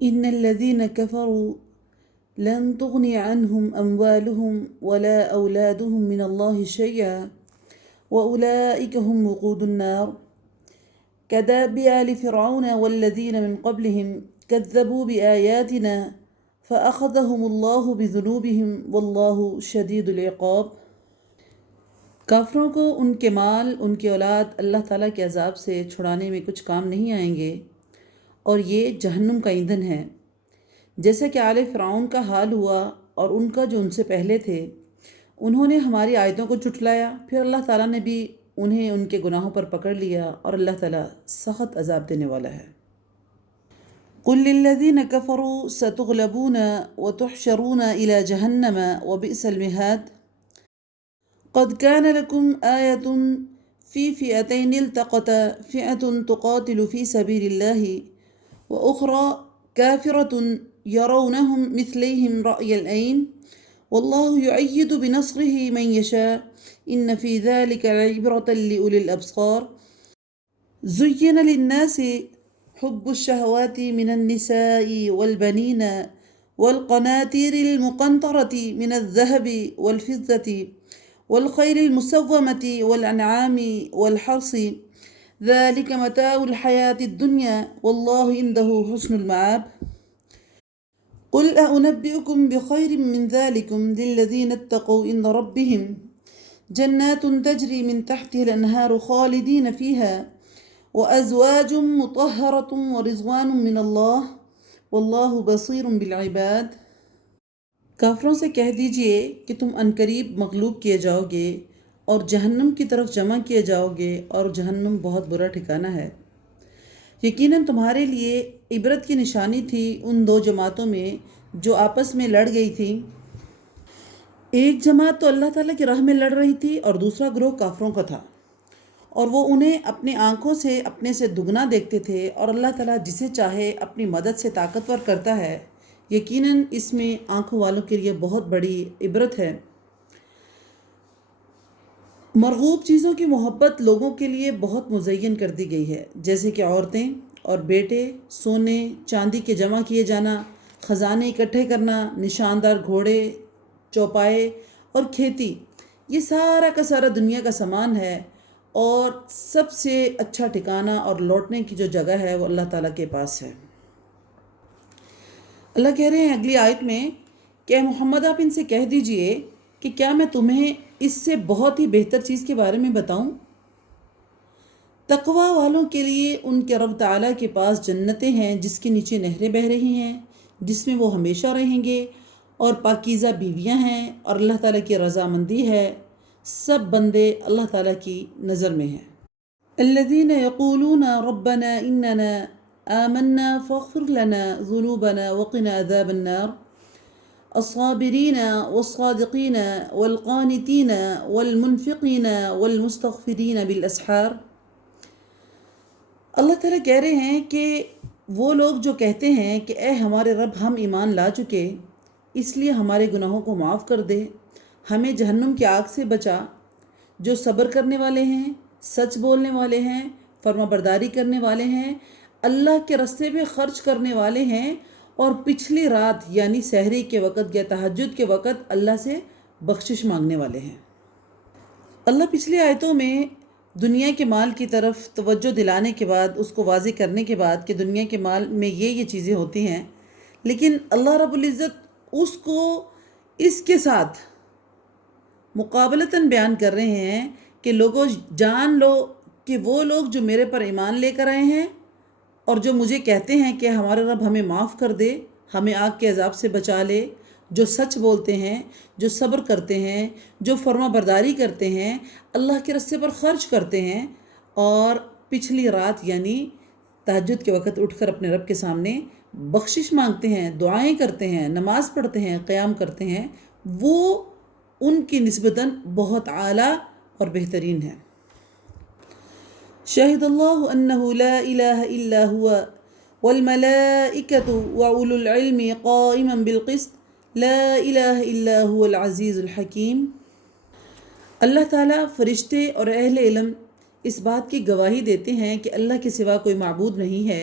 إن الذين كفروا لن تغني عنهم أموالهم ولا أولادهم من الله شيئا وأولئك هم وقود النار كداب آل فرعون والذين من قبلهم كذبوا بآياتنا فأخذهم الله بذنوبهم والله شديد العقاب۔ کافروں کو ان کے مال، ان کی اولاد اللہ تعالیٰ کے عذاب سے چھڑانے میں کچھ کام نہیں آئیں گے، اور یہ جہنم کا ایندھن ہے۔ جیسا کہ آل فرعون کا حال ہوا اور ان کا جو ان سے پہلے تھے، انہوں نے ہماری آیتوں کو جھٹلایا، پھر اللہ تعالیٰ نے بھی انہیں ان کے گناہوں پر پکڑ لیا، اور اللہ تعالیٰ سخت عذاب دینے والا ہے۔ قل للذین کفروا ستغلبون وتحشرون إلى جہنم وبئس المہاد۔ قد كان لكم آية في فئتين التقتا فئة تقاتل في سبيل الله وأخرى كافرة يرونهم مثليهم رأي العين والله يؤيد بنصره من يشاء إن في ذلك لعبرة لأولي الأبصار۔ زين للناس حب الشهوات من النساء والبنين والقناطير المقنطرة من الذهب والفضة والخيل المسومة والأنعام والحرث ذلك متاع الحياة الدنيا والله عنده حسن المآب۔ قل أنبئكم بخير من ذلكم للذين اتقوا عند ربهم جنات تجري من تحتها الأنهار خالدين فيها وأزواج مطهرة ورضوان من الله والله بصير بالعباد۔ کافروں سے کہہ دیجئے کہ تم عنقریب مغلوب کیے جاؤ گے اور جہنم کی طرف جمع کیے جاؤ گے، اور جہنم بہت برا ٹھکانہ ہے۔ یقیناً تمہارے لیے عبرت کی نشانی تھی ان دو جماعتوں میں جو آپس میں لڑ گئی تھی۔ ایک جماعت تو اللہ تعالیٰ کی راہ میں لڑ رہی تھی اور دوسرا گروہ کافروں کا تھا، اور وہ انہیں اپنے آنکھوں سے اپنے سے دگنا دیکھتے تھے، اور اللہ تعالیٰ جسے چاہے اپنی مدد سے طاقتور کرتا ہے۔ یقیناً اس میں آنکھوں والوں کے لیے بہت بڑی عبرت ہے۔ مرغوب چیزوں کی محبت لوگوں کے لیے بہت مزین کر دی گئی ہے، جیسے کہ عورتیں اور بیٹے، سونے چاندی کے جمع کیے جانا، خزانے اکٹھے کرنا، نشاندار گھوڑے، چوپائے اور کھیتی۔ یہ سارا کا سارا دنیا کا سامان ہے، اور سب سے اچھا ٹھکانہ اور لوٹنے کی جو جگہ ہے وہ اللہ تعالیٰ کے پاس ہے۔ اللہ کہہ رہے ہیں اگلی آیت میں کہ اے محمد آپ ان سے کہہ دیجئے کہ کیا میں تمہیں اس سے بہت ہی بہتر چیز کے بارے میں بتاؤں؟ تقوی والوں کے لیے ان کے رب تعالیٰ کے پاس جنتیں ہیں جس کے نیچے نہریں بہہ رہی ہیں، جس میں وہ ہمیشہ رہیں گے، اور پاکیزہ بیویاں ہیں، اور اللہ تعالیٰ کی رضامندی ہے۔ سب بندے اللہ تعالیٰ کی نظر میں ہیں۔ الذین یقولون ربنا اننا آمنا فاغفر لنا ذنوبنا وقنا عذاب النار الصابرین والصادقین والقانتین والمنفقین والمستغفرین بالاسحار۔ اللہ تعالیٰ کہہ رہے ہیں کہ وہ لوگ جو کہتے ہیں کہ اے ہمارے رب ہم ایمان لا چکے، اس لیے ہمارے گناہوں کو معاف کر دے، ہمیں جہنم کی آگ سے بچا، جو صبر کرنے والے ہیں، سچ بولنے والے ہیں، فرما برداری کرنے والے ہیں، اللہ کے راستے پہ خرچ کرنے والے ہیں، اور پچھلی رات یعنی سحری کے وقت یا تہجد کے وقت اللہ سے بخشش مانگنے والے ہیں۔ اللہ پچھلی آیتوں میں دنیا کے مال کی طرف توجہ دلانے کے بعد، اس کو واضح کرنے کے بعد کہ دنیا کے مال میں یہ چیزیں ہوتی ہیں، لیکن اللہ رب العزت اس کو اس کے ساتھ مقابلتاً بیان کر رہے ہیں کہ لوگوں جان لو کہ وہ لوگ جو میرے پر ایمان لے کر آئے ہیں اور جو مجھے کہتے ہیں کہ ہمارے رب ہمیں معاف کر دے، ہمیں آگ کے عذاب سے بچا لے، جو سچ بولتے ہیں، جو صبر کرتے ہیں، جو فرما برداری کرتے ہیں، اللہ کے راستے پر خرچ کرتے ہیں، اور پچھلی رات یعنی تہجد کے وقت اٹھ کر اپنے رب کے سامنے بخشش مانگتے ہیں، دعائیں کرتے ہیں، نماز پڑھتے ہیں، قیام کرتے ہیں، وہ ان کی نسبتاً بہت اعلیٰ اور بہترین ہے۔ شہد اللہ انہ لا الہ الا ہوا والملائکۃ وأولو العلم قائما بالقسط لا الہ الا هو العزیز الحکیم۔ اللہ تعالیٰ، فرشتے اور اہل علم اس بات کی گواہی دیتے ہیں کہ اللہ کے سوا کوئی معبود نہیں ہے،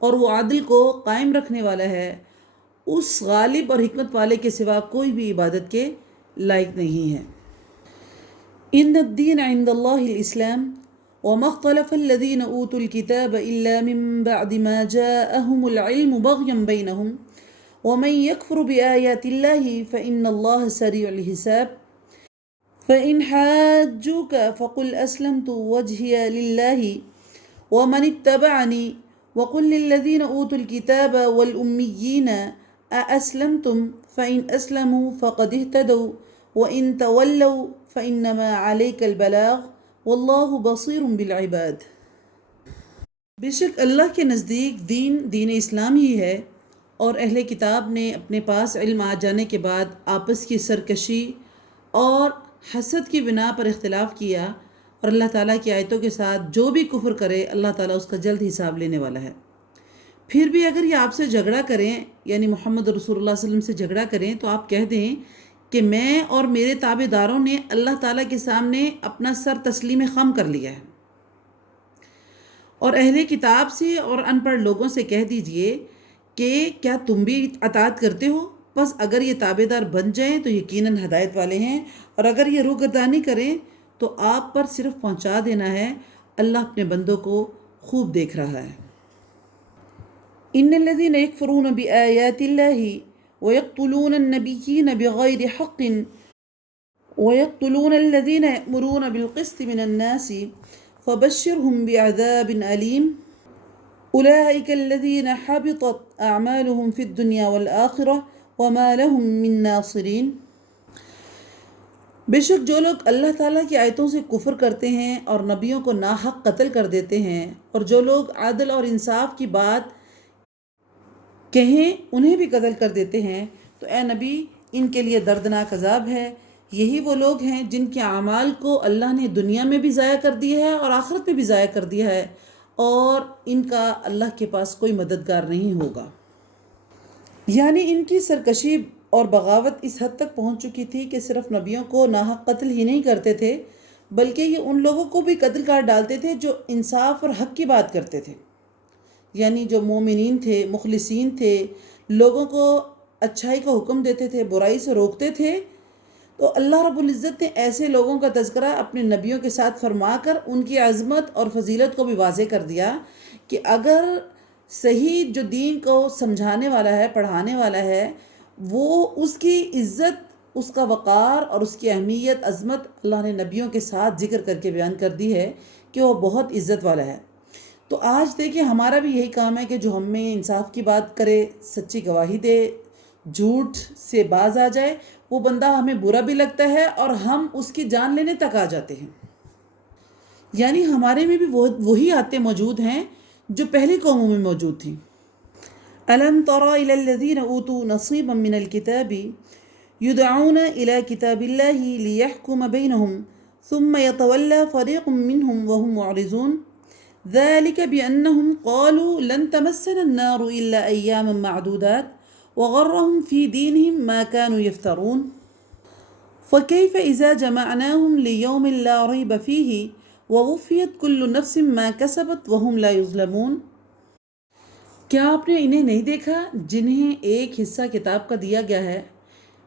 اور وہ عدل کو قائم رکھنے والا ہے، اس غالب اور حکمت والے کے سوا کوئی بھی عبادت کے لائق نہیں ہے۔ ان الدین عند اللہ الاسلام وما اختلف الذین اوتوا الكتاب الا من بعد ما جاءهم العلم بغیا بینہم ومن يكفر بآيات الله فإن الله سريع الحساب فإن حاجوك فقل أسلمت وجهي لله ومن اتبعني وقل للذين أوتوا الكتاب والأميين أأسلمتم فإن أسلموا فقد اهتدوا وإن تولوا فإنما عليك البلاغ والله بصير بالعباد۔ بے شک اللہ کے نزدیک دین اسلام ہی ہے، اور اہل کتاب نے اپنے پاس علم آ جانے کے بعد آپس کی سرکشی اور حسد کی بنا پر اختلاف کیا، اور اللہ تعالیٰ کی آیتوں کے ساتھ جو بھی کفر کرے اللہ تعالیٰ اس کا جلد حساب لینے والا ہے۔ پھر بھی اگر یہ آپ سے جھگڑا کریں، یعنی محمد رسول اللہ صلی اللہ علیہ وسلم سے جھگڑا کریں، تو آپ کہہ دیں کہ میں اور میرے تابع داروں نے اللہ تعالیٰ کے سامنے اپنا سر تسلیم خم کر لیا ہے۔ اور اہل کتاب سے اور ان پڑھ لوگوں سے کہہ دیجئے کہ کیا تم بھی اطاعت کرتے ہو؟ بس اگر یہ تابع دار بن جائیں تو یقیناً ہدایت والے ہیں، اور اگر یہ روگردانی کریں تو آپ پر صرف پہنچا دینا ہے، اللہ اپنے بندوں کو خوب دیکھ رہا ہے۔ ان الذين يكفرون بآيات الله ويقتلون النبيين بغير حق ويقتلون الذين يأمرون بالقسط من الناس فبشرهم بعذاب أليم أولئك الذين حبطت أعمالهم في الدنيا والآخرة وما لهم من ناصرين۔ بے شک جو لوگ اللہ تعالیٰ کی آیتوں سے کفر کرتے ہیں اور نبیوں کو ناحق قتل کر دیتے ہیں، اور جو لوگ عدل اور انصاف کی بات کہیں انہیں بھی قتل کر دیتے ہیں، تو اے نبی ان کے لیے دردناک عذاب ہے۔ یہی وہ لوگ ہیں جن کے اعمال کو اللہ نے دنیا میں بھی ضائع کر دیا ہے اور آخرت میں بھی ضائع کر دیا ہے، اور ان کا اللہ کے پاس کوئی مددگار نہیں ہوگا۔ یعنی ان کی سرکشی اور بغاوت اس حد تک پہنچ چکی تھی کہ صرف نبیوں کو ناحق قتل ہی نہیں کرتے تھے، بلکہ یہ ان لوگوں کو بھی قتل کر ڈالتے تھے جو انصاف اور حق کی بات کرتے تھے، یعنی جو مومنین تھے، مخلصین تھے، لوگوں کو اچھائی کا حکم دیتے تھے، برائی سے روکتے تھے۔ تو اللہ رب العزت نے ایسے لوگوں کا تذکرہ اپنے نبیوں کے ساتھ فرما کر ان کی عظمت اور فضیلت کو بھی واضح کر دیا کہ اگر صحیح جو دین کو سمجھانے والا ہے، پڑھانے والا ہے، وہ اس کی عزت، اس کا وقار اور اس کی اہمیت، عظمت اللہ نے نبیوں کے ساتھ ذکر کر کے بیان کر دی ہے کہ وہ بہت عزت والا ہے۔ تو آج دیکھیں ہمارا بھی یہی کام ہے کہ جو ہم میں انصاف کی بات کرے، سچی گواہی دے، جھوٹ سے باز آ جائے، وہ بندہ ہمیں برا بھی لگتا ہے اور ہم اس کی جان لینے تک آ جاتے ہیں۔ یعنی ہمارے میں بھی وہی آتے موجود ہیں جو پہلی قوموں میں موجود تھیں۔ أَلَمْ تَرَ إِلَى الَّذِينَ أُوتُوا نَصِيبًا مِنَ الْكِتَابِ يُدْعَوْنَ إِلَى كِتَابِ اللَّهِ لِيَحْكُمَ بَيْنَهُمْ ثُمَّ يَتَوَلَّى فَرِيقٌ مِّنْهُمْ وَهُمْ مُعْرِضُونَ ذَلِكَ بِأَنَّهُمْ قَالُوا لَن تَمَسَّنَا النَّارُ إِلَّا أَيَّامًا مَّعْدُودَاتٍ وَغَرَّهُمْ فِي دِينِهِمْ مَا كَانُوا يَفْتَرُونَ فَكَيْفَ إِذَا جَمَعْنَاهُمْ لِيَوْمٍ لَّا رَيْبَ فِيهِ وَوُفِّيَتْ كُلُّ نَفْسٍ مَّا كَسَبَتْ وَهُمْ لَا يُظْلَمُونَ۔ کیا آپ نے انہیں نہیں دیکھا جنہیں ایک حصہ کتاب کا دیا گیا ہے،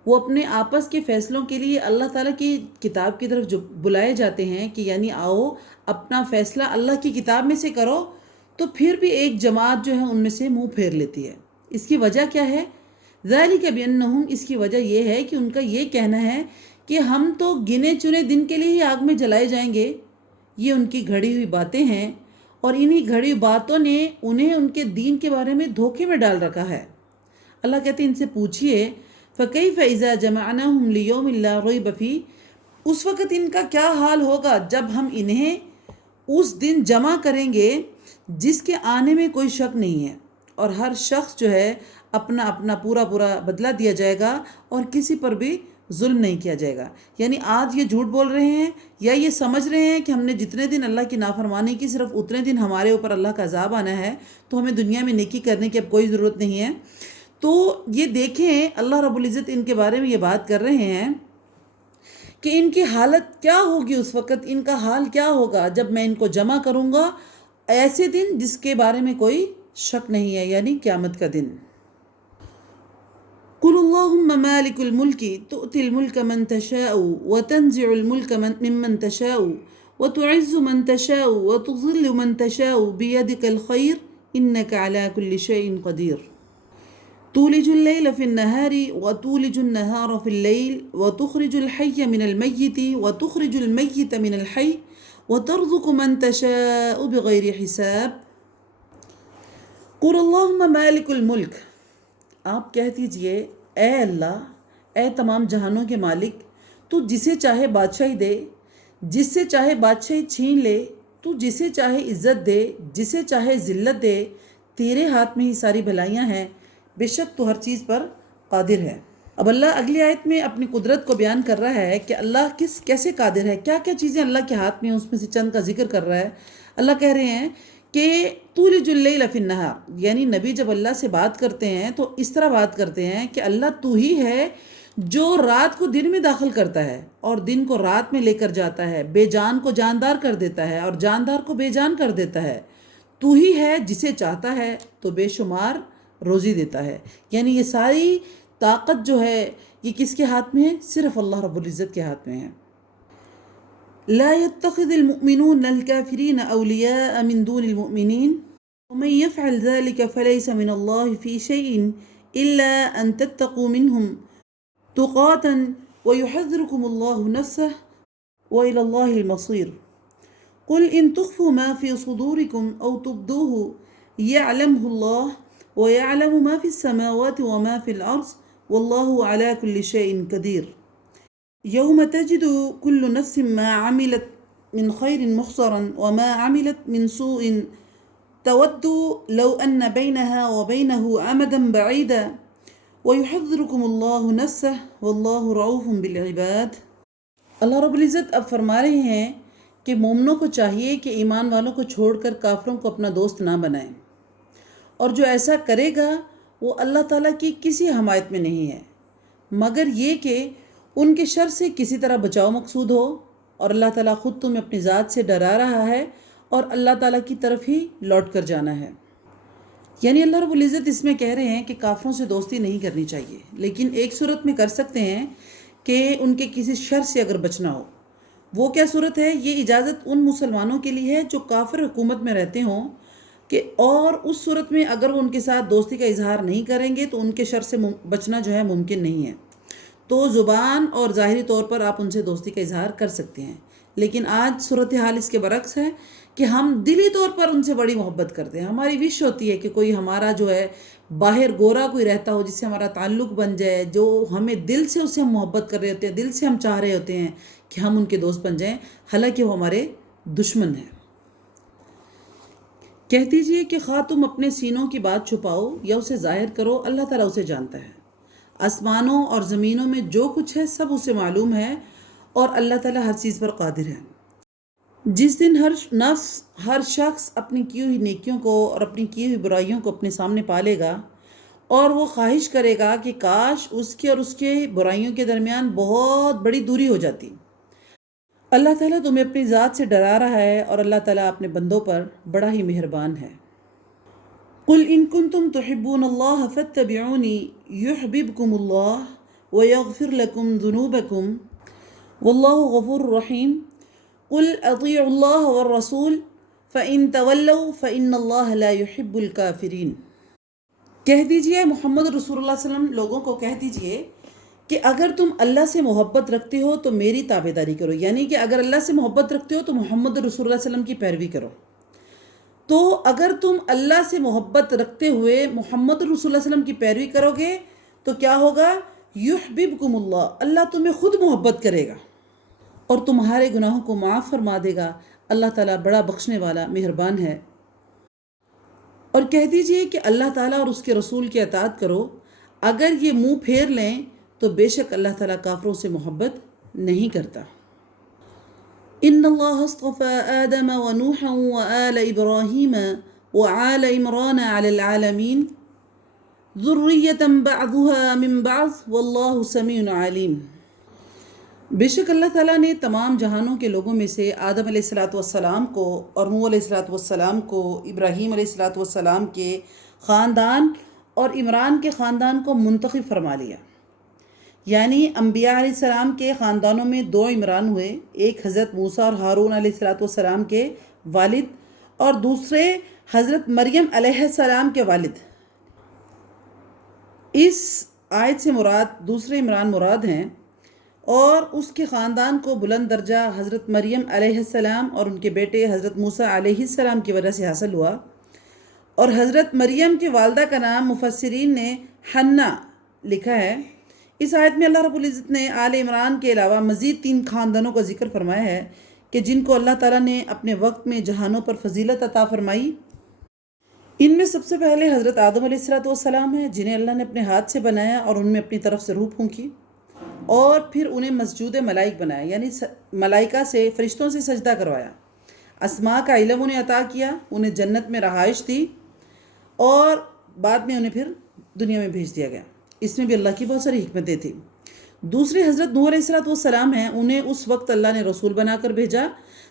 وہ اپنے آپس کے فیصلوں کے لیے اللہ تعالیٰ کی کتاب کی طرف جو بلائے جاتے ہیں کہ یعنی آؤ اپنا فیصلہ اللہ کی کتاب میں سے کرو، تو پھر بھی ایک جماعت جو ہے ان میں سے منہ پھیر لیتی ہے۔ اس کی وجہ کیا ہے؟ ذَلِكَ بِأَنَّهُمْ، اس کی وجہ یہ ہے کہ ان کا یہ کہنا ہے کہ ہم تو گنے چنے دن کے لیے ہی آگ میں جلائے جائیں گے۔ یہ ان کی گھڑی ہوئی باتیں ہیں، اور انہی گھڑی ہوئی باتوں نے انہیں ان کے دین کے بارے میں دھوکے میں ڈال رکھا ہے۔ اللہ کہتے ہیں ان سے پوچھئے فَكَيْفَ إِذَا جَمَعْنَاهُمْ لِيَوْمٍ لَّا رَيْبَ فِيهِ، اس وقت ان کا کیا حال ہوگا جب ہم انہیں اس دن جمع کریں گے جس کے آنے میں کوئی شک نہیں ہے، اور ہر شخص جو ہے اپنا اپنا پورا بدلہ دیا جائے گا اور کسی پر بھی ظلم نہیں کیا جائے گا۔ یعنی آج یہ جھوٹ بول رہے ہیں یا یہ سمجھ رہے ہیں کہ ہم نے جتنے دن اللہ کی نافرمانی کی صرف اتنے دن ہمارے اوپر اللہ کا عذاب آنا ہے، تو ہمیں دنیا میں نیکی کرنے کی اب کوئی ضرورت نہیں ہے۔ تو یہ دیکھیں اللہ رب العزت ان کے بارے میں یہ بات کر رہے ہیں کہ ان کی حالت کیا ہوگی، اس وقت ان کا حال کیا ہوگا جب میں ان کو جمع کروں گا ایسے دن جس کے بارے میں کوئی شک نہیں ہے، یعنی قیامت کا دن۔ قل اللہم مالک الملک تؤتی الملک من تشاء وتنزع الملک ممن تشاء وتعز من تشاء وتضل من تشاء بیدک الخیر انک علی کل شیء قدیر تولج اللیل فی النہار وتولج النہار فی اللیل وتخرج الحی من المیت وتخرج المیت من الحی وترزق من تشاء بغیر حساب۔ قل اللہم مالک الملک، آپ کہہ دیجئے اے اللہ، اے تمام جہانوں کے مالک، تو جسے چاہے بادشاہی دے، جس سے چاہے بادشاہی چھین لے، تو جسے چاہے عزت دے، جسے چاہے ذلت دے، تیرے ہاتھ میں ہی ساری بھلائیاں ہیں، بے شک تو ہر چیز پر قادر ہے۔ اب اللہ اگلی آیت میں اپنی قدرت کو بیان کر رہا ہے کہ اللہ کیسے قادر ہے، کیا کیا چیزیں اللہ کے ہاتھ میں ہیں، اس میں سے چند کا ذکر کر رہا ہے۔ اللہ کہہ رہے ہیں کہ تولج اللیل فی النہار، یعنی نبی جب اللہ سے بات کرتے ہیں تو اس طرح بات کرتے ہیں کہ اللہ تو ہی ہے جو رات کو دن میں داخل کرتا ہے اور دن کو رات میں لے کر جاتا ہے، بے جان کو جاندار کر دیتا ہے اور جاندار کو بے جان کر دیتا ہے، تو ہی ہے جسے چاہتا ہے تو بے شمار روزی دیتا ہے۔ یعنی یہ ساری طاقت جو ہے یہ کس کے ہاتھ میں ہے؟ صرف اللہ رب العزت کے ہاتھ میں ہے۔ لا يتخذ المؤمنون الكافرين أولياء من دون المؤمنين ومن يفعل ذلك فليس من الله في شيء إلا أن تتقوا منهم تقاتا ويحذركم الله نفسه وإلى الله المصير قل إن تخفوا ما في صدوركم أو تبدوه يعلمه الله ويعلم ما في السماوات وما في الأرض والله على كل شيء قدير يوم تجد كل نفس ما عملت من خير محصرا وما عملت من سوء تود لو أن بينها وبينه أمدا بعيدا ويحذركم الله نفسه والله رؤوف بالعباد۔ اللہ رب العزت اب فرما رہے ہیں کہ مومنوں کو چاہیے کہ ایمان والوں کو چھوڑ کر کافروں کو اپنا دوست نہ بنائیں، اور جو ایسا کرے گا وہ اللہ تعالیٰ کی کسی حمایت میں نہیں ہے مگر یہ کہ ان کے شر سے کسی طرح بچاؤ مقصود ہو، اور اللہ تعالیٰ خود تمہیں اپنی ذات سے ڈرا رہا ہے اور اللہ تعالیٰ کی طرف ہی لوٹ کر جانا ہے۔ یعنی اللہ رب العزت اس میں کہہ رہے ہیں کہ کافروں سے دوستی نہیں کرنی چاہیے، لیکن ایک صورت میں کر سکتے ہیں کہ ان کے کسی شر سے اگر بچنا ہو۔ وہ کیا صورت ہے؟ یہ اجازت ان مسلمانوں کے لیے ہے جو کافر حکومت میں رہتے ہوں، کہ اور اس صورت میں اگر وہ ان کے ساتھ دوستی کا اظہار نہیں کریں گے تو ان کے شر سے بچنا جو ہے ممکن نہیں ہے۔ تو زبان اور ظاہری طور پر آپ ان سے دوستی کا اظہار کر سکتے ہیں، لیکن آج صورتحال اس کے برعکس ہے کہ ہم دلی طور پر ان سے بڑی محبت کرتے ہیں۔ ہماری وش ہوتی ہے کہ کوئی ہمارا جو ہے باہر گورا کوئی رہتا ہو جس سے ہمارا تعلق بن جائے، جو ہمیں دل سے اس سے ہم محبت کر رہے ہوتے ہیں، دل سے ہم چاہ رہے ہوتے ہیں کہ ہم ان کے دوست بن جائیں، حالانکہ وہ ہمارے دشمن ہیں۔ کہہ دیجئے کہ خواہ تم اپنے سینوں کی بات چھپاؤ یا اسے ظاہر کرو، اللہ تعالیٰ اسے جانتا ہے۔ آسمانوں اور زمینوں میں جو کچھ ہے سب اسے معلوم ہے، اور اللہ تعالیٰ ہر چیز پر قادر ہے۔ جس دن ہر شخص اپنی کی ہوئی نیکیوں کو اور اپنی کی ہوئی برائیوں کو اپنے سامنے پالے گا، اور وہ خواہش کرے گا کہ کاش اس کے اور اس کے برائیوں کے درمیان بہت بڑی دوری ہو جاتی۔ اللہ تعالیٰ تمہیں اپنی ذات سے ڈرا رہا ہے، اور اللہ تعالیٰ اپنے بندوں پر بڑا ہی مہربان ہے۔ قل ان کنتم تحبون اللہ فاتبعونی یحببکم اللہ ویغفر لکم ذنوبکم واللہ غفور رحیم قل اطیعوا اللہ والرسول فإن تولوا فإن اللہ لا يحب الکافرین۔ کہہ دیجئے محمد رسول اللہ صلی اللہ علیہ وسلم، لوگوں کو کہہ دیجئے کہ اگر تم اللہ سے محبت رکھتے ہو تو میری تابعداری کرو، یعنی کہ اگر اللہ سے محبت رکھتے ہو تو محمد رسول اللہ صلی اللہ علیہ وسلم کی پیروی کرو۔ تو اگر تم اللہ سے محبت رکھتے ہوئے محمد رسول اللہ صلی اللہ علیہ وسلم کی پیروی کرو گے تو کیا ہوگا؟ یحببکم اللہ، اللہ تمہیں خود محبت کرے گا اور تمہارے گناہوں کو معاف فرما دے گا۔ اللہ تعالیٰ بڑا بخشنے والا مہربان ہے۔ اور کہہ دیجئے کہ اللہ تعالیٰ اور اس کے رسول کی اطاعت کرو، اگر یہ منہ پھیر لیں تو بے شک اللہ تعالیٰ کافروں سے محبت نہیں کرتا۔ ان اللہ اصطفى آدم ونوحا وآل ابراہیم وآل عمران علی العالمین ذریة بعضها من بعض واللہ سمیع علیم۔ بے شک اللہ تعالیٰ نے تمام جہانوں کے لوگوں میں سے آدم علیہ الصلاۃ والسلام کو اور نوح علیہ الصلاۃ والسلام کو، ابراہیم علیہ الصلاۃ والسلام کے خاندان اور عمران کے خاندان کو منتخب فرما لیا۔ یعنی انبیاء علیہ السلام کے خاندانوں میں دو عمران ہوئے، ایک حضرت موسیٰ اور ہارون علیہ الصلاۃ والسلام کے والد اور دوسرے حضرت مریم علیہ السلام کے والد۔ اس آیت سے مراد دوسرے عمران مراد ہیں، اور اس کے خاندان کو بلند درجہ حضرت مریم علیہ السلام اور ان کے بیٹے حضرت موسیٰ علیہ السلام کی وجہ سے حاصل ہوا۔ اور حضرت مریم کی والدہ کا نام مفسرین نے حنہ لکھا ہے۔ اس آیت میں اللہ رب العزت نے آل عمران کے علاوہ مزید 3 خاندانوں کا ذکر فرمایا ہے کہ جن کو اللہ تعالیٰ نے اپنے وقت میں جہانوں پر فضیلت عطا فرمائی۔ ان میں سب سے پہلے حضرت آدم علیہ الصلاۃ والسلام ہیں، جنہیں اللہ نے اپنے ہاتھ سے بنایا اور ان میں اپنی طرف سے روح پھونکی، اور پھر انہیں مسجود ملائک بنایا، یعنی ملائکہ سے، فرشتوں سے سجدہ کروایا، اسماء کا علم انہیں عطا کیا، انہیں جنت میں رہائش دی، اور بعد میں انہیں پھر دنیا میں بھیج دیا گیا۔ اس میں بھی اللہ کی بہت ساری حکمتیں تھیں۔ دوسرے حضرت نوح علیہ الصلاۃ والسلام ہیں، انہیں اس وقت اللہ نے رسول بنا کر بھیجا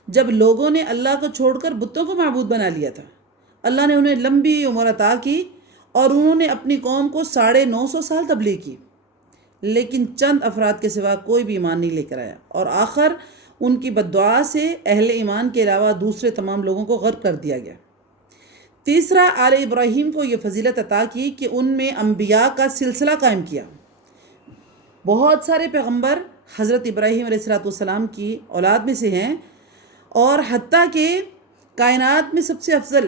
جب لوگوں نے اللہ کو چھوڑ کر بتوں کو معبود بنا لیا تھا۔ اللہ نے انہیں لمبی عمر عطا کی اور انہوں نے اپنی قوم کو 950 سال تبلیغ کی، لیکن چند افراد کے سوا کوئی بھی ایمان نہیں لے کر آیا، اور آخر ان کی بددعا سے اہل ایمان کے علاوہ دوسرے تمام لوگوں کو غرق کر دیا گیا۔ تیسرا، آل ابراہیم کو یہ فضیلت عطا کی کہ ان میں انبیاء کا سلسلہ قائم کیا۔ بہت سارے پیغمبر حضرت ابراہیم علیہ الصلاۃ والسلام کی اولاد میں سے ہیں، اور حتیٰ کہ کائنات میں سب سے افضل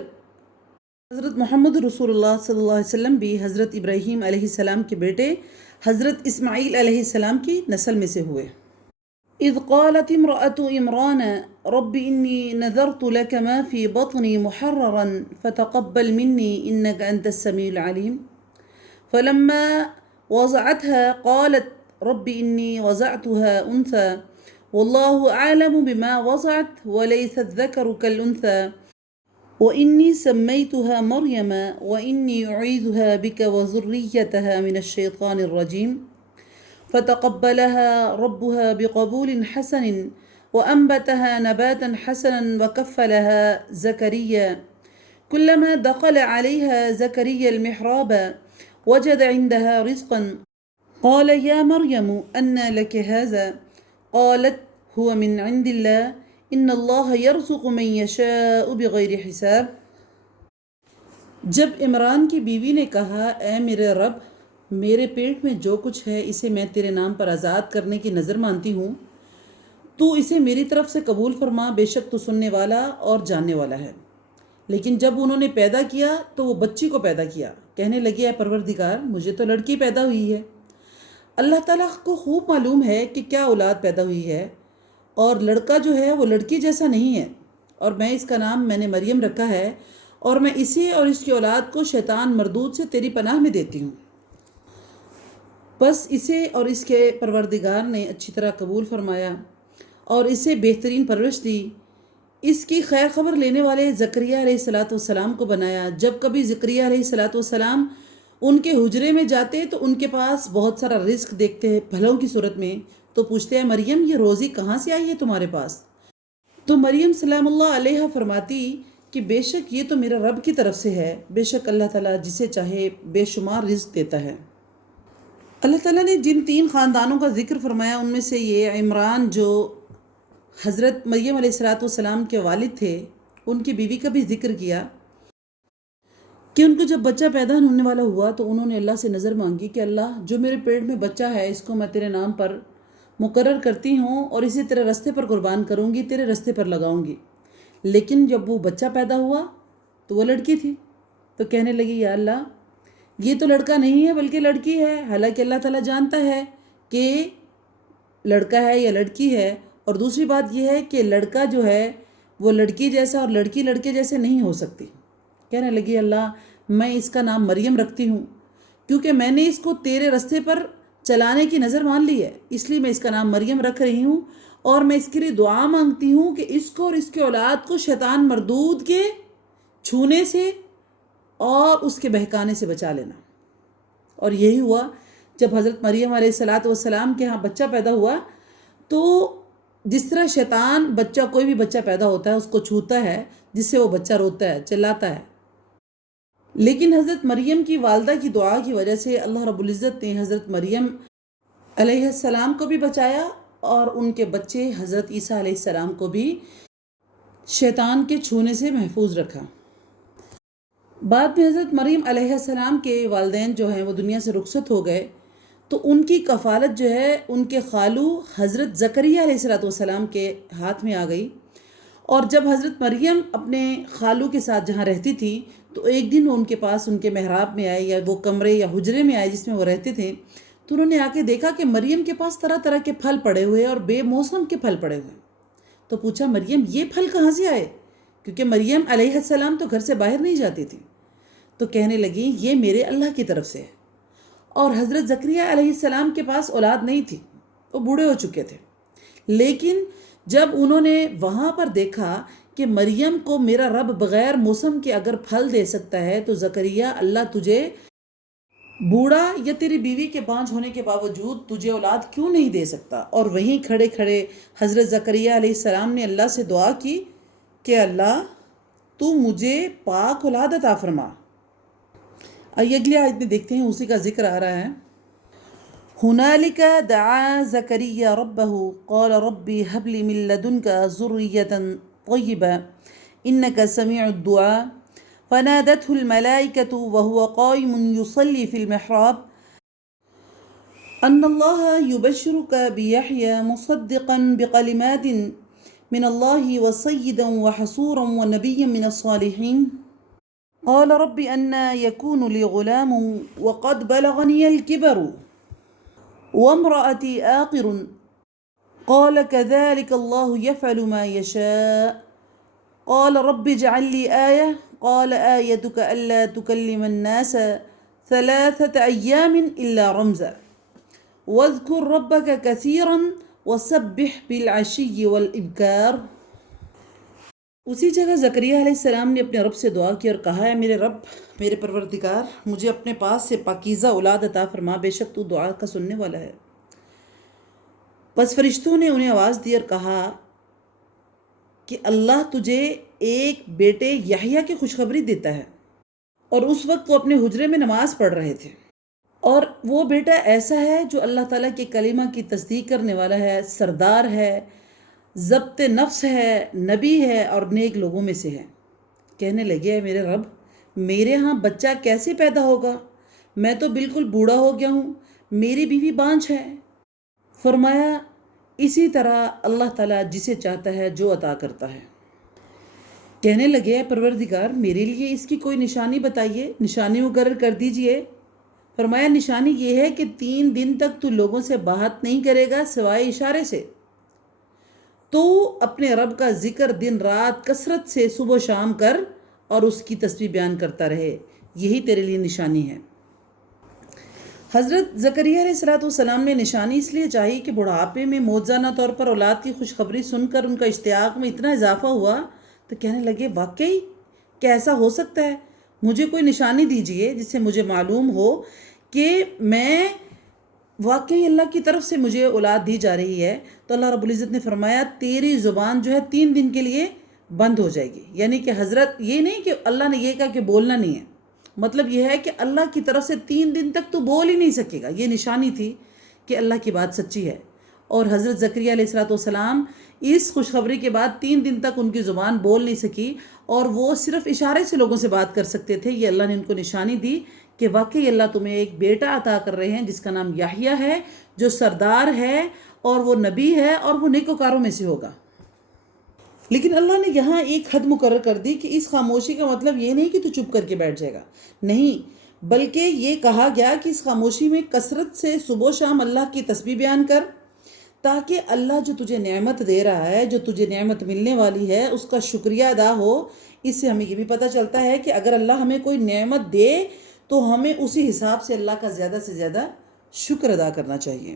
حضرت محمد رسول اللہ صلی اللہ علیہ وسلم بھی حضرت ابراہیم علیہ السلام کے بیٹے حضرت اسماعیل علیہ السلام کی نسل میں سے ہوئے۔ اذ قالت امرأة عمران رب انی نذرت لك ما في بطني محررا فتقبل مني انك انت السميع العليم فلما وضعتها قالت رب انی وضعتها انثى والله اعلم بما وضعت وليس الذكر كالانثى وإني سميتها مريم وإني أعيذها بك وذريتها من الشيطان الرجيم فتقبلها ربها بقبول حسن وأنبتها نباتا حسنا وكفلها زكريا كلما دخل عليها زكريا المحراب وجد عندها رزقا قال يا مريم أنى لك هذا قالت هو من عند الله ان اللہ یرزق من یشاء بغیر حساب۔ جب عمران کی بیوی نے کہا، اے میرے رب، میرے پیٹ میں جو کچھ ہے اسے میں تیرے نام پر آزاد کرنے کی نظر مانتی ہوں، تو اسے میری طرف سے قبول فرما، بے شک تو سننے والا اور جاننے والا ہے۔ لیکن جب انہوں نے پیدا کیا تو وہ بچی کو پیدا کیا، کہنے لگے، اے پروردگار، مجھے تو لڑکی پیدا ہوئی ہے۔ اللہ تعالیٰ کو خوب معلوم ہے کہ کیا اولاد پیدا ہوئی ہے، اور لڑکا جو ہے وہ لڑکی جیسا نہیں ہے، اور میں اس کا نام میں نے مریم رکھا ہے، اور میں اسے اور اس کی اولاد کو شیطان مردود سے تیری پناہ میں دیتی ہوں۔ بس اسے اور اس کے پروردگار نے اچھی طرح قبول فرمایا اور اسے بہترین پرورش دی۔ اس کی خیر خبر لینے والے زکریا علیہ الصلاۃ والسلام کو بنایا۔ جب کبھی زکریا علیہ الصلاۃ والسلام ان کے حجرے میں جاتے تو ان کے پاس بہت سارا رزق دیکھتے ہیں پھلوں کی صورت میں، تو پوچھتے ہیں، مریم یہ روزی کہاں سے آئی ہے تمہارے پاس؟ تو مریم سلام اللہ علیہ فرماتی کہ بے شک یہ تو میرا رب کی طرف سے ہے، بے شک اللہ تعالیٰ جسے چاہے بے شمار رزق دیتا ہے۔ اللہ تعالیٰ نے جن 3 خاندانوں کا ذکر فرمایا ان میں سے یہ عمران جو حضرت مریم علیہ الصلاۃ والسلام کے والد تھے، ان کی بیوی کا بھی ذکر کیا کہ ان کو جب بچہ پیدا ہونے والا ہوا تو انہوں نے اللہ سے نظر مانگی کہ اللہ جو میرے پیٹ میں بچہ ہے اس کو میں تیرے نام پر مقرر کرتی ہوں اور اسے تیرے رستے پر قربان کروں گی، تیرے رستے پر لگاؤں گی۔ لیکن جب وہ بچہ پیدا ہوا تو وہ لڑکی تھی، تو کہنے لگی، یا اللہ یہ تو لڑکا نہیں ہے بلکہ لڑکی ہے۔ حالانکہ اللہ تعالیٰ جانتا ہے کہ لڑکا ہے یا لڑکی ہے، اور دوسری بات یہ ہے کہ لڑکا جو ہے وہ لڑکی جیسا اور لڑکی لڑکے جیسے نہیں ہو سکتی۔ کہنے لگی، اللہ میں اس کا نام مریم رکھتی ہوں کیونکہ میں نے اس کو تیرے رستے پر چلانے کی نظر مان لی ہے، اس لیے میں اس کا نام مریم رکھ رہی ہوں، اور میں اس کے لیے دعا مانگتی ہوں کہ اس کو اور اس کے اولاد کو شیطان مردود کے چھونے سے اور اس کے بہکانے سے بچا لینا۔ اور یہی ہوا، جب حضرت مریم علیہ الصلاۃ والسلام کے ہاں بچہ پیدا ہوا تو جس طرح شیطان کوئی بھی بچہ پیدا ہوتا ہے اس کو چھوتا ہے، جس سے وہ بچہ روتا ہے، چلاتا ہے، لیکن حضرت مریم کی والدہ کی دعا کی وجہ سے اللہ رب العزت نے حضرت مریم علیہ السلام کو بھی بچایا اور ان کے بچے حضرت عیسیٰ علیہ السلام کو بھی شیطان کے چھونے سے محفوظ رکھا۔ بعد میں حضرت مریم علیہ السلام کے والدین جو ہیں وہ دنیا سے رخصت ہو گئے، تو ان کی کفالت جو ہے ان کے خالو حضرت زکریا علیہ السلام کے ہاتھ میں آ گئی۔ اور جب حضرت مریم اپنے خالو کے ساتھ جہاں رہتی تھی تو ایک دن وہ ان کے پاس ان کے محراب میں آئے، یا وہ کمرے یا حجرے میں آئے جس میں وہ رہتے تھے، تو انہوں نے آ کے دیکھا کہ مریم کے پاس طرح طرح کے پھل پڑے ہوئے اور بے موسم کے پھل پڑے ہوئے۔ تو پوچھا مریم یہ پھل کہاں سے آئے؟ کیونکہ مریم علیہ السلام تو گھر سے باہر نہیں جاتی تھی۔ تو کہنے لگی یہ میرے اللہ کی طرف سے ہے۔ اور حضرت زکریا علیہ السلام کے پاس اولاد نہیں تھی، وہ بوڑھے ہو چکے تھے، لیکن جب انہوں نے وہاں پر دیکھا کہ مریم کو میرا رب بغیر موسم کے اگر پھل دے سکتا ہے تو زکریا اللہ تجھے بوڑھا یا تیری بیوی کے بانجھ ہونے کے باوجود تجھے اولاد کیوں نہیں دے سکتا؟ اور وہیں کھڑے کھڑے حضرت زکریا علیہ السلام نے اللہ سے دعا کی کہ اللہ تو مجھے پاک اولاد عطا فرما۔ اگلی آیت میں دیکھتے ہیں، اسی کا ذکر آ رہا ہے۔ هنالك دعا زكريا ربه قال ربي هب لي من لدنك ذرية طيبة إنك سميع الدعاء فنادته الملائكة وهو قائم يصلي في المحراب أن الله يبشرك بيحيى مصدقا بكلمات من الله وسيدا وحصورا ونبيا من الصالحين قال رب أنى يكون لي غلام وقد بلغني الكبر وامرأتي آقر قال كذلك الله يفعل ما يشاء قال رب اجعل لي آية قال آيتك ألا تكلم الناس 3 أيام إلا رمزا واذكر ربك كثيرا وسبح بالعشي والإبكار۔ اسی جگہ زکریا علیہ السلام نے اپنے رب سے دعا کی اور کہا ہے میرے رب، میرے پروردگار، مجھے اپنے پاس سے پاکیزہ اولاد عطا فرما، بے شک تو دعا کا سننے والا ہے۔ بس فرشتوں نے انہیں آواز دی اور کہا کہ اللہ تجھے ایک بیٹے یحییٰ کی خوشخبری دیتا ہے۔ اور اس وقت وہ اپنے حجرے میں نماز پڑھ رہے تھے، اور وہ بیٹا ایسا ہے جو اللہ تعالیٰ کے کلمہ کی تصدیق کرنے والا ہے، سردار ہے، ضبط نفس ہے، نبی ہے اور نیک لوگوں میں سے ہے۔ کہنے لگے میرے رب، میرے ہاں بچہ کیسے پیدا ہوگا؟ میں تو بالکل بوڑھا ہو گیا ہوں، میری بیوی بانجھ ہے۔ فرمایا اسی طرح اللہ تعالیٰ جسے چاہتا ہے جو عطا کرتا ہے۔ کہنے لگے پروردگار میرے لیے اس کی کوئی نشانی بتائیے، نشانی مقرر کر دیجئے۔ فرمایا نشانی یہ ہے کہ 3 دن تک تو لوگوں سے بات نہیں کرے گا سوائے اشارے سے، تو اپنے رب کا ذکر دن رات کثرت سے صبح و شام کر اور اس کی تسبیح بیان کرتا رہے، یہی تیرے لیے نشانی ہے۔ حضرت زکریا علیہ السلام نے نشانی اس لیے چاہی کہ بڑھاپے میں موجزانہ طور پر اولاد کی خوشخبری سن کر ان کا اشتیاق میں اتنا اضافہ ہوا تو کہنے لگے واقعی کہ ایسا ہو سکتا ہے؟ مجھے کوئی نشانی دیجئے جس سے مجھے معلوم ہو کہ میں واقعی اللہ کی طرف سے مجھے اولاد دی جا رہی ہے۔ تو اللہ رب العزت نے فرمایا تیری زبان جو ہے 3 دن کے لیے بند ہو جائے گی۔ یعنی کہ حضرت یہ نہیں کہ اللہ نے یہ کہا کہ بولنا نہیں ہے، مطلب یہ ہے کہ اللہ کی طرف سے 3 دن تک تو بول ہی نہیں سکے گا۔ یہ نشانی تھی کہ اللہ کی بات سچی ہے۔ اور حضرت زکریا علیہ السلام اس خوشخبری کے بعد 3 دن تک ان کی زبان بول نہیں سکی اور وہ صرف اشارے سے لوگوں سے بات کر سکتے تھے۔ یہ اللہ نے ان کو نشانی دی کہ واقعی اللہ تمہیں ایک بیٹا عطا کر رہے ہیں جس کا نام یحییٰ ہے، جو سردار ہے اور وہ نبی ہے اور وہ نیکوکاروں میں سے ہوگا۔ لیکن اللہ نے یہاں ایک حد مقرر کر دی کہ اس خاموشی کا مطلب یہ نہیں کہ تو چپ کر کے بیٹھ جائے گا، نہیں، بلکہ یہ کہا گیا کہ اس خاموشی میں کثرت سے صبح و شام اللہ کی تسبیح بیان کر، تاکہ اللہ جو تجھے نعمت دے رہا ہے، جو تجھے نعمت ملنے والی ہے، اس کا شکریہ ادا ہو۔ اس سے ہمیں یہ بھی پتہ چلتا ہے کہ اگر اللہ ہمیں کوئی نعمت دے تو ہمیں اسی حساب سے اللہ کا زیادہ سے زیادہ شکر ادا کرنا چاہیے۔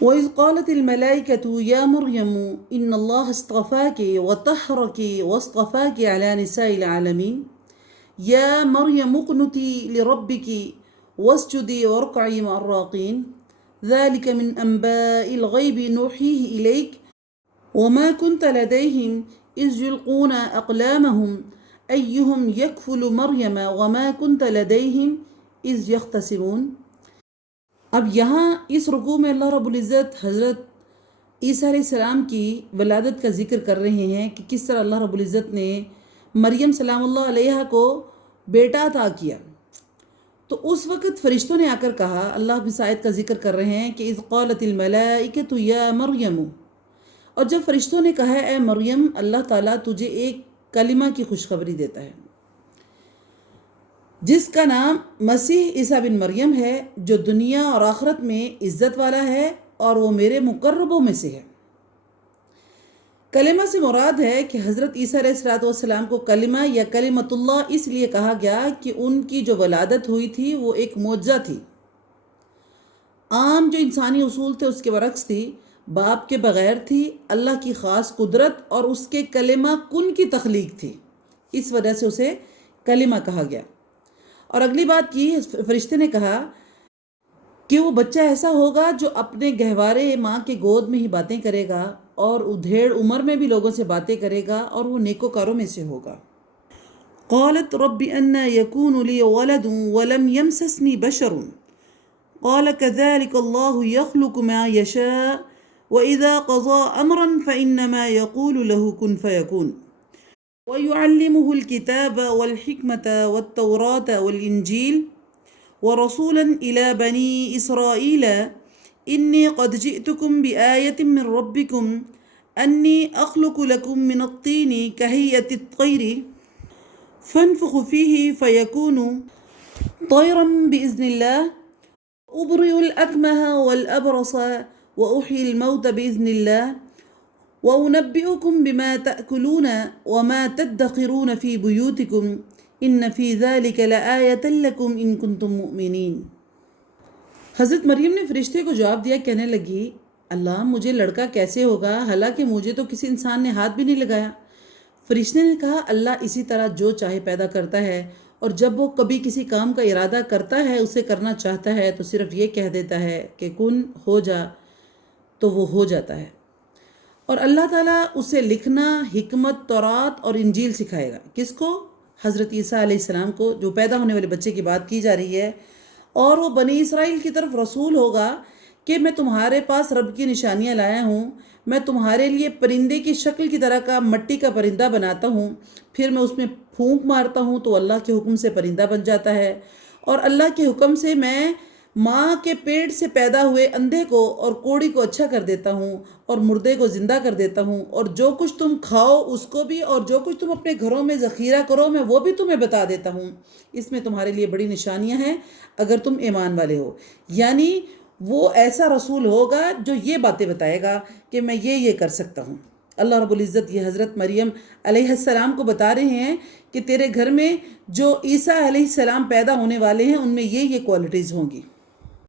وَإِذْ قَالَتِ الْمَلَائِكَةُ يَا مَرْيَمُ إِنَّ اللَّهَ اصْطَفَاكِ وَطَهَّرَكِ وَاصْطَفَاكِ عَلَى نِسَاءِ الْعَالَمِينَ يَا مَرْيَمُ اقْنُتِي لِرَبِّكِ وَاسْجُدِي وَارْكَعِي مَعَ الرَّاكِعِينَ ذلك من انباء الغیب نوحیہ الیک وما كنت لديهم اذ يلقون اقلامهم ایہم یکفل مریم وما كنت لديهم اذ یختصمون۔ اب یہاں اس رکوع میں اللہ رب العزت حضرت عیسیٰ علیہ السلام کی ولادت کا ذکر کر رہے ہیں کہ کس طرح اللہ رب العزت نے مریم سلام اللہ علیہا کو بیٹا عطا کیا۔ تو اس وقت فرشتوں نے آ کر کہا، اللہ اس آیت کا ذکر کر رہے ہیں کہ اذ قالت الملائکۃ یا مریم، اور جب فرشتوں نے کہا اے مریم، اللہ تعالیٰ تجھے ایک کلمہ کی خوشخبری دیتا ہے جس کا نام مسیح عیسیٰ بن مریم ہے، جو دنیا اور آخرت میں عزت والا ہے اور وہ میرے مقربوں میں سے ہے۔ کلمہ سے مراد ہے کہ حضرت عیسیٰ علیہ السلام کو کلمہ یا کلمۃ اللہ اس لیے کہا گیا کہ ان کی جو ولادت ہوئی تھی وہ ایک معجزہ تھی۔ عام جو انسانی اصول تھے اس کے برعکس تھی، باپ کے بغیر تھی، اللہ کی خاص قدرت اور اس کے کلمہ کن کی تخلیق تھی، اس وجہ سے اسے کلمہ کہا گیا۔ اور اگلی بات کی، فرشتے نے کہا کہ وہ بچہ ایسا ہوگا جو اپنے گہوارے ماں کے گود میں ہی باتیں کرے گا اور ادھیڑ عمر میں بھی لوگوں سے باتیں کرے گا اور وہ نیکوکاروں میں سے ہوگا۔ قالت رب انا یکون لی ولد ولم یمسسنی بشر قال كذلك الله يخلق ما يشاء وإذا قضى أمرا فإنما يقول له كن فيكون ويعلمه الكتاب والحكمة والتوراة والإنجيل ورسولا إلى بني إسرائيل إني قد جئتكم بآية من ربكم أني أخلق لكم من الطين كهيئة الطير فانفخ فيه فيكون طيرا بإذن الله أبرئ الأكمه والأبرص وأحيي الموت بإذن الله وأنبئكم بما تأكلون وما تدخرون في بيوتكم إن في ذلك لآية لكم إن كنتم مؤمنين۔ حضرت مریم نے فرشتے کو جواب دیا، کہنے لگی اللہ مجھے لڑکا کیسے ہوگا، حالانکہ مجھے تو کسی انسان نے ہاتھ بھی نہیں لگایا۔ فرشتے نے کہا اللہ اسی طرح جو چاہے پیدا کرتا ہے، اور جب وہ کبھی کسی کام کا ارادہ کرتا ہے، اسے کرنا چاہتا ہے تو صرف یہ کہہ دیتا ہے کہ کن ہو جا، تو وہ ہو جاتا ہے۔ اور اللہ تعالیٰ اسے لکھنا، حکمت، تورات اور انجیل سکھائے گا۔ کس کو؟ حضرت عیسیٰ علیہ السلام کو، جو پیدا ہونے والے بچے کی بات کی جا رہی ہے۔ اور وہ بنی اسرائیل کی طرف رسول ہوگا کہ میں تمہارے پاس رب کی نشانیاں لایا ہوں، میں تمہارے لیے پرندے کی شکل کی طرح کا مٹی کا پرندہ بناتا ہوں، پھر میں اس میں پھونک مارتا ہوں تو اللہ کے حکم سے پرندہ بن جاتا ہے، اور اللہ کے حکم سے میں ماں کے پیٹ سے پیدا ہوئے اندھے کو اور کوڑی کو اچھا کر دیتا ہوں اور مردے کو زندہ کر دیتا ہوں، اور جو کچھ تم کھاؤ اس کو بھی، اور جو کچھ تم اپنے گھروں میں ذخیرہ کرو میں وہ بھی تمہیں بتا دیتا ہوں۔ اس میں تمہارے لیے بڑی نشانیاں ہیں اگر تم ایمان والے ہو۔ یعنی وہ ایسا رسول ہوگا جو یہ باتیں بتائے گا کہ میں یہ کر سکتا ہوں۔ اللہ رب العزت یہ حضرت مریم علیہ السلام کو بتا رہے ہیں کہ تیرے گھر میں جو عیسیٰ علیہ السلام پیدا ہونے والے ہیں ان میں یہ کوالٹیز ہوں گی۔